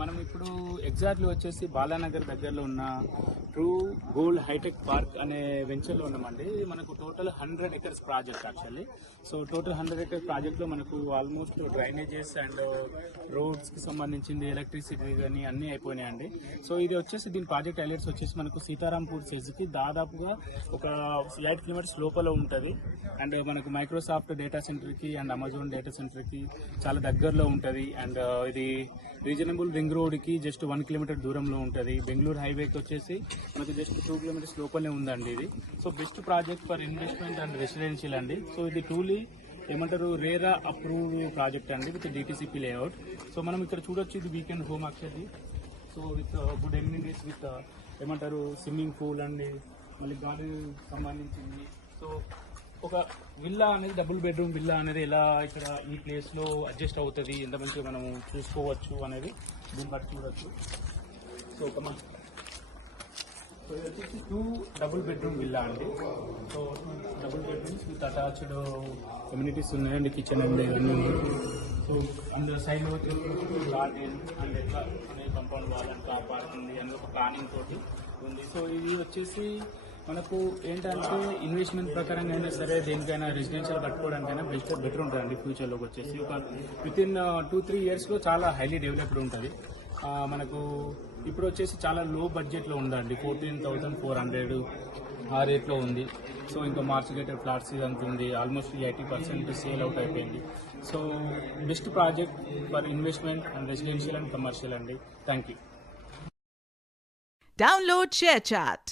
మనం ఇప్పుడు ఎగ్జాక్ట్లీ వచ్చేసి బాలానగర్ దగ్గరలో ఉన్న ట్రూ గోల్డ్ హైటెక్ పార్క్ అనే వెంచర్లో ఉన్నామండి. ఇది మనకు total 100 acres project actually. So total 100 acres ప్రాజెక్ట్లో మనకు ఆల్మోస్ట్ డ్రైనేజెస్ అండ్ రోడ్స్కి సంబంధించింది, ఎలక్ట్రిసిటీ కానీ అన్నీ అయిపోయినాయండి. సో ఇది వచ్చేసి దీని ప్రాజెక్ట్ హైలైట్స్ వచ్చేసి మనకు సీతారాంపూర్ సెజ్కి దాదాపుగా ఒక లైట్ కిలోమీటర్స్ లోపల ఉంటుంది. అండ్ మనకు మైక్రోసాఫ్ట్ డేటా సెంటర్కి అండ్ అమెజాన్ డేటా సెంటర్కి చాలా దగ్గరలో ఉంటుంది. అండ్ ఇది రీజనబుల్ రింగ్ రోడ్కి జస్ట్ 1 కిలోమీటర్ దూరంలో ఉంటుంది. బెంగళూరు హైవేకి వచ్చేసి మనకు జస్ట్ 2 కిలోమీటర్స్ లోపలనే ఉందండి ఇది. So best project for investment and residential అండి. సో ఇది ట్రూలీ ఏమంటారు రేరా అప్రూవ్డ్ ప్రాజెక్ట్ అండి విత్ డిటిసిపి లేఅవుట్. సో మనం ఇక్కడ చూడొచ్చు, ఇది weekend home actually. So with good amenities with ఏమంటారు స్విమ్మింగ్ పూల్ అండి, మళ్ళీ గార్డెన్ సంబంధించింది. సో ఒక విల్లా అనేది, డబుల్ బెడ్రూమ్ విల్లా అనేది ఎలా ఇక్కడ ఈ ప్లేస్లో అడ్జస్ట్ అవుతుంది, ఎంత మంచిగా మనం చూసుకోవచ్చు అనేది దీన్ని బట్టి చూడొచ్చు. సో ఒక సో ఇది వచ్చేసి 2 డబుల్ బెడ్రూమ్ విల్లా అండి. So double bedrooms with attached amenities ఉన్నాయండి, కిచెన్ అండ్ ఇవన్నీ ఉన్నాయి. సో అందులో సైడ్లో వచ్చేసి గార్డెన్ అండ్ ఎట్లా compound wall and car parking and ఒక ప్లానింగ్ తోటి ఉంది. సో ఇది వచ్చేసి మనకు ఏంటంటే ఇన్వెస్ట్మెంట్ ప్రకారంగా అయినా సరే దేనికైనా రెసిడెన్షియల్ కట్టుకోవడానికైనా బెటర్ ఉంటుందండి. ఫ్యూచర్లోకి వచ్చేసి ఒక వితిన్ 2-3 ఇయర్స్లో చాలా హైలీ డెవలప్డ్ ఉంటుంది. మనకు ఇప్పుడు వచ్చేసి చాలా లో బడ్జెట్లో ఉందండి, 14,400 ఆ రేట్లో ఉంది. సో ఇంకా మార్చిగేటెడ్ ఫ్లాట్స్ ఇదంతా ఉంది. ఆల్మోస్ట్ 80% సేల్ అవుట్ అయిపోయింది. So best project for investment and residential and commercial అండి. Thank you. Download ShareChat.